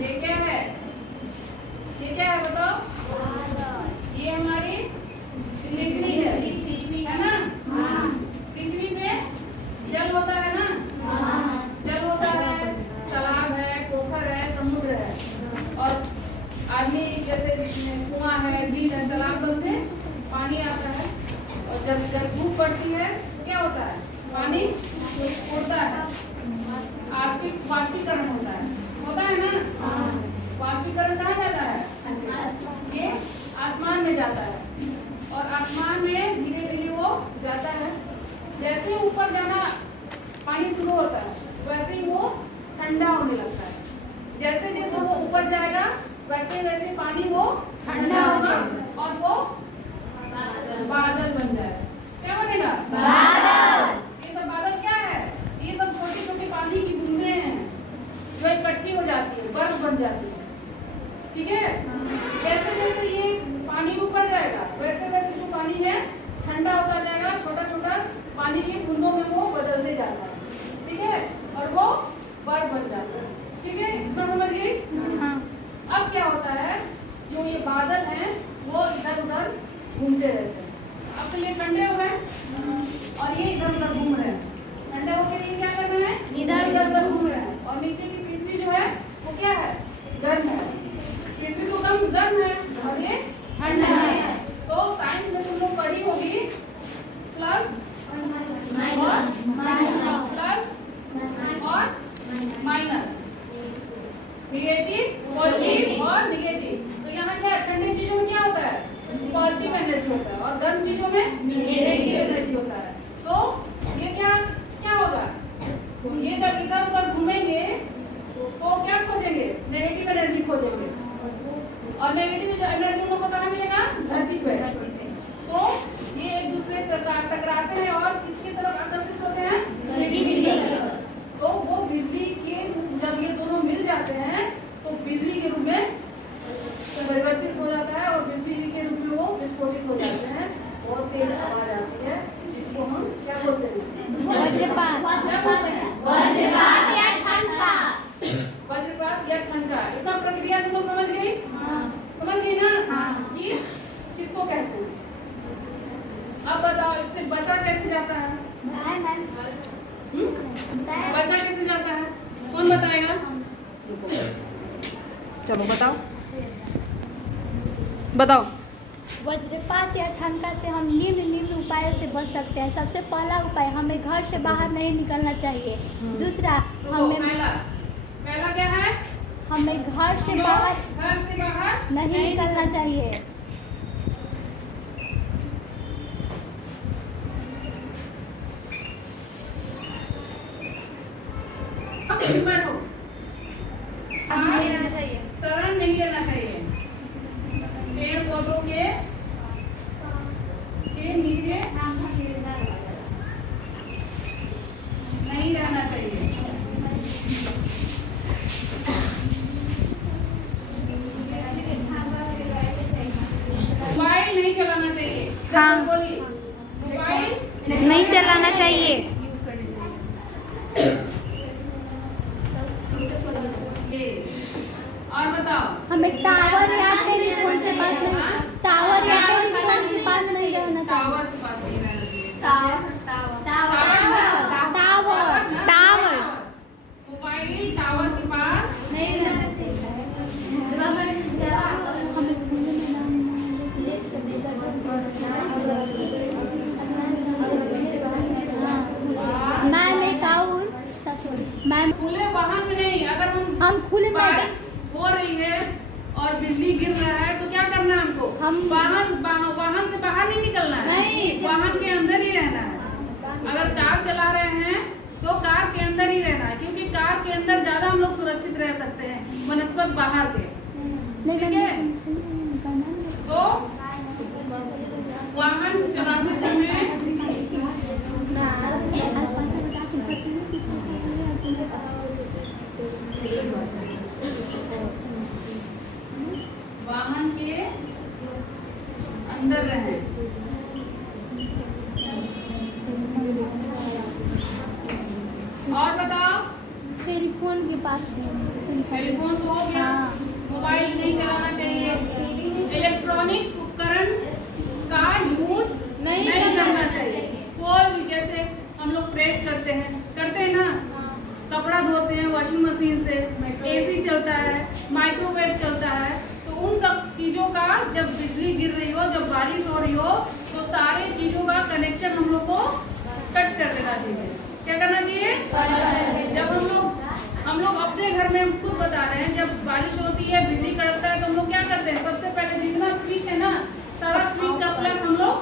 ये क्या है? ये क्या है बताओ? ये हमारी पृथ्वी है ना? पृथ्वी पे जल होता है ना? जल होता है, तालाब है, पोखर है, समुद्र है, और आदमी जैसे कुआं है, झील है, तालाब सब से पानी आता है, और जब धूप पड़ती है तो क्या होता है? पानी उड़ता है, वाष्पीकरण होता है ना? वाष्पीकरण कहाँ जाता है? ये आसमान में जाता है, और आसमान में धीरे धीरे वो जाता है। जैसे ऊपर जाना पानी शुरू होता है वैसे ही वो ठंडा होने लगता है। जैसे जैसे वो ऊपर जाएगा वैसे वैसे पानी वो ठंडा होगा और वो बादल बन जाएगा। क्या बनेगा? बादल। ये सब बादल क्या है? ये सब छोटी छोटी पानी की बूंदें हैं जो इकट्ठी हो जाती है, बर्फ बन जाती है। ठीक है? जैसे जैसे ये पानी ऊपर जाएगा वैसे वैसे जो पानी है ठंडा होता जाएगा, छोटा छोटा पानी की बूंदों में वो बदलते जाता है। ठीक है? और वो बर्फ बन जाता है। ठीक है? इतना समझ गई? अब क्या होता है, जो ये बादल हैं वो इधर उधर घूमते रहते हैं। अब तो ये ठंडे हो गए और ये इधर उधर घूम रहे हैं। ठंडे होकर ये क्या कर रहे हैं? इधर उधर घूम रहे हैं, और नीचे की पृथ्वी जो है वो क्या है? गर्म है। पृथ्वी तो गर्म है और ये ठंडा है। तो साइंस में तुम लोग पढ़ी होगी प्लस और माइनस, निगेटिव, पॉजिटिव और निगेटिव। तो यहाँ क्या है? ठंडी चीजों में क्या होता है? पॉजिटिव एनर्जी होता है, और गर्म चीजों में निगेटिव एनर्जी होता है। तो ये क्या होगा? ये जब इधर उधर घूमेंगे तो क्या खोजेंगे? नेगेटिव एनर्जी खोजेंगे, और नेगेटिव एनर्जी उन लोगों को कहाँ मिलेगा? धरती पे। तो ये एक दूसरे टकराते हैं और किसकी तरफ आकर्षित होते हैं? पृथ्वी की तरफ। तो वो बिजली के जब ये दोनों मिल जाते हैं तो बिजली के रूप में परिवर्तित हो जाता है, और बिजली के रूप में वो विस्फोटित हो जाते हैं। बहुत तेज आवाज आती है जिसको हम क्या बोलते हैं? वज्रपात। क्या बोलते हैं? वज्रपात या ठनका। वज्रपात या ठनका। इतना प्रक्रिया तुम लोग समझ गई? समझ गई ना? कि किसको कहते हैं? अब बताओ इससे बचा कैसे जाता है? बचा कैसे जाता है? कौन बताएगा? चलो बताओ। वज्रपात या ठनका से हम निम्न उपायों से बच सकते हैं। सबसे पहला उपाय, हमें घर से बाहर नहीं निकलना चाहिए। दूसरा, हमें पहला क्या है? हमें घर से बाहर नहीं निकलना चाहिए। शरण नहीं लेना चाहिए। पेड़ पौधों के नीचे नहीं रहना चाहिए। मोबाइल नहीं चलाना चाहिए। बोलिए, मोबाइल नहीं चलाना चाहिए। और बताओ, हमें टावर या टेलीफोन के पास नहीं रहना चाहिए। टावर के पास नहीं रहना चाहिए। मोबाइल टावर के पास नहीं रहना चाहिए। मैम एक और मैम, खुले वाहन में नहीं। अगर हम खुले मैदान हो रही है और बिजली गिर रहा है तो क्या करना है हमको? हम वाहन से बाहर नहीं निकलना है, नहीं, वाहन के अंदर ही रहना है। अगर कार चला रहे हैं तो कार के अंदर ही रहना है, क्योंकि कार के अंदर ज्यादा हम लोग सुरक्षित रह सकते हैं बनस्पत बाहर के। ठीक है? तो वाहन चलाते समय वाहन के अंदर रहे। और बताओ, टेलीफोन के पास टेलीफोन तो हो गया। इलेक्ट्रॉनिक्स उपकरण का यूज नहीं करना चाहिए। कोई भी, जैसे हम लोग प्रेस करते हैं ना, कपड़ा धोते हैं वॉशिंग मशीन से, एसी चलता है, माइक्रोवेव चलता है, तो उन सब चीज़ों का जब बिजली गिर रही हो, जब बारिश हो रही हो, तो सारे चीज़ों का कनेक्शन हम लोग को कट कर देना चाहिए। क्या करना चाहिए? जब हम लोग अपने घर में खुद बता रहे हैं, जब बारिश होती है, बिजली कड़कता है, तो हम लोग क्या करते हैं? सबसे पहले जितना स्विच है ना, सारा स्विच का प्लग हम लोग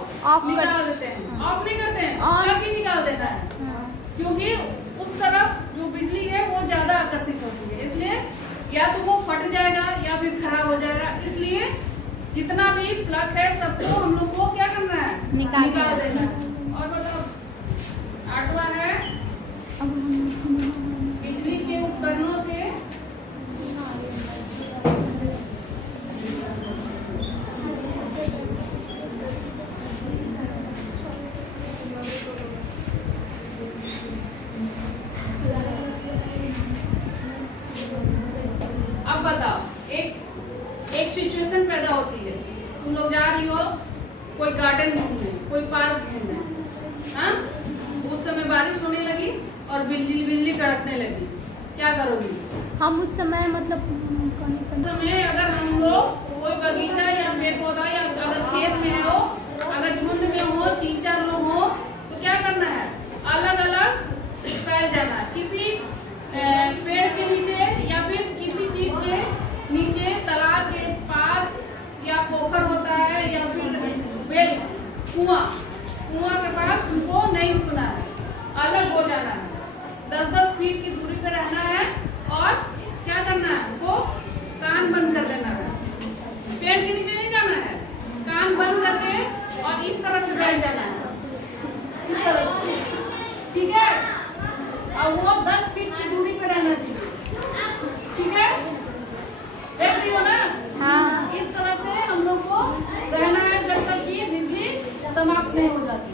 निकाल देते हैं। ऑफ नहीं करते हैं, प्लग ही निकाल देना है, क्योंकि उस तरफ जो बिजली है वो ज्यादा आकर्षित होती है, इसलिए या तो वो फट जाएगा या फिर खराब हो जाएगा। इसलिए जितना भी प्लग है सबको हम लोग को क्या करना है? निकाल देना है। और बताओ, 8वां है बिजली के उपकरणों से अब बताओ, एक सिचुएशन पैदा होती है, तुम लोग जा रही हो कोई गार्डन घूमने, कोई पार्क घूमने, हाँ, उस समय बारिश होने लगी और बिजली कड़कने लगी, क्या करोगी? हम उस समय मतलब उस समय अगर हम लोग कोई बगीचा या पेड़ पौधा या अगर खेत में हो, अगर झुंड में हो, 3-4 लोग हो, तो क्या करना है? अलग अलग फैल जाना है, किसी पेड़ के नीचे या फिर किसी चीज के नीचे, तालाब के पास या पोखर होता है या फिर वेल कुआं के पास उनको नहीं रुकना है, अलग हो जाना है, 10-10 फीट की दूरी पे रहना है और क्या करना है? उनको कान बंद कर लेना है, पेड़ के नीचे नहीं जाना है, कान बंद करके और इस तरह से बैठ जाना है, इस तरह से, ठीक है? और वो 10 फीट की दूरी पे रहना चाहिए, ठीक है? देख रही हो ना? हाँ। इस तरह से हम लोग को रहना है जब तक कि बिजली समाप्त नहीं हो जाती।